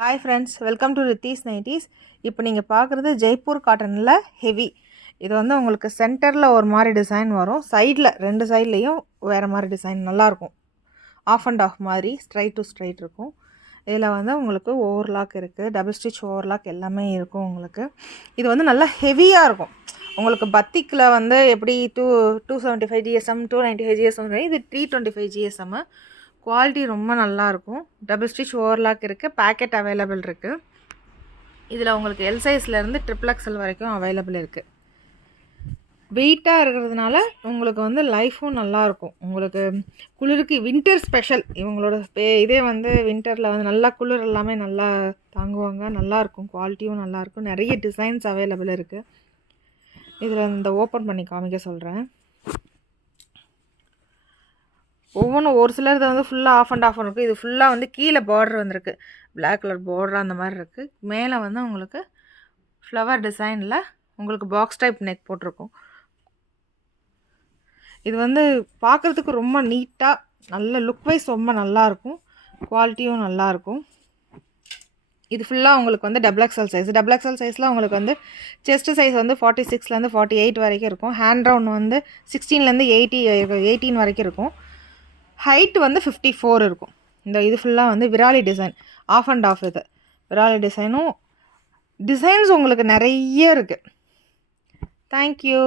Hi friends, welcome to Ritheesh nighties. இப்போ நீங்கள் பார்க்குறது ஜெய்ப்பூர் காட்டனில் ஹெவி. இது வந்து உங்களுக்கு சென்டரில் ஒரு மாதிரி டிசைன் வரும், சைடில் 2 சைட்லேயும் வேறு மாதிரி டிசைன் நல்லாயிருக்கும். ஆஃப் அண்ட் ஆஃப் மாதிரி ஸ்ட்ரைட் டு ஸ்ட்ரைட் இருக்கும். இதில் வந்து உங்களுக்கு ஓவர்லாக் இருக்குது, டபுள் ஸ்டிச் ஓவர்லாக் எல்லாமே இருக்கும் உங்களுக்கு. இது வந்து நல்லா ஹெவியாக இருக்கும். உங்களுக்கு பத்திக்கில் வந்து எப்படி 275 GSM 295 GSM, இது 325 GSM. குவாலிட்டி ரொம்ப நல்லாயிருக்கும். டபுள் ஸ்டிச் ஓவர்லாக் இருக்குது, பேக்கெட் அவைலபிள் இருக்குது. இதில் உங்களுக்கு எல் சைஸ்லேருந்து XXL வரைக்கும் அவைலபிள் இருக்குது. வெயிட்டாக இருக்கிறதுனால உங்களுக்கு வந்து லைஃப்பும் நல்லாயிருக்கும். உங்களுக்கு குளிருக்கு வின்டர் ஸ்பெஷல் இவங்களோட இதே வந்து வின்டரில் வந்து நல்லா குளிர் எல்லாமே நல்லா தாங்குவாங்க. நல்லாயிருக்கும், குவாலிட்டியும் நல்லாயிருக்கும். நிறைய டிசைன்ஸ் அவைலபிள் இருக்குது. இதில் இந்த ஓப்பன் பண்ணி காமிக்க சொல்கிறேன். ஒவ்வொன்றும் ஒரு சிலது வந்து ஃபுல்லாக ஆஃப் அண்ட் ஆஃப் இருக்கும். இது ஃபுல்லாக வந்து கீழே பார்டர் வந்திருக்கு, பிளாக் கலர் பார்டர் அந்த மாதிரி இருக்குது. மேலே வந்து உங்களுக்கு ஃப்ளவர் டிசைனில் உங்களுக்கு பாக்ஸ் டைப் நெக் போட்டிருக்கும். இது வந்து பார்க்குறதுக்கு ரொம்ப நீட்டாக நல்ல லுக் வைஸ் ரொம்ப நல்லாயிருக்கும். குவாலிட்டியும் நல்லாயிருக்கும். இது ஃபுல்லாக உங்களுக்கு வந்து XXL சைஸ். XXL சைஸில் உங்களுக்கு வந்து செஸ்ட் சைஸ் வந்து 46லேருந்து 48 வரைக்கும் இருக்கும். ஹேண்ட் ரவுண்ட் வந்து 16லேருந்து 18 வரைக்கும் இருக்கும். ஹைட் வந்து 54 இருக்கும். இது ஃபுல்லாக வந்து விராலி டிசைன், ஆஃப் அண்ட் ஆஃப். இது விராலி டிசைனும் டிசைன்ஸ் உங்களுக்கு நிறைய இருக்குது. தேங்க்யூ.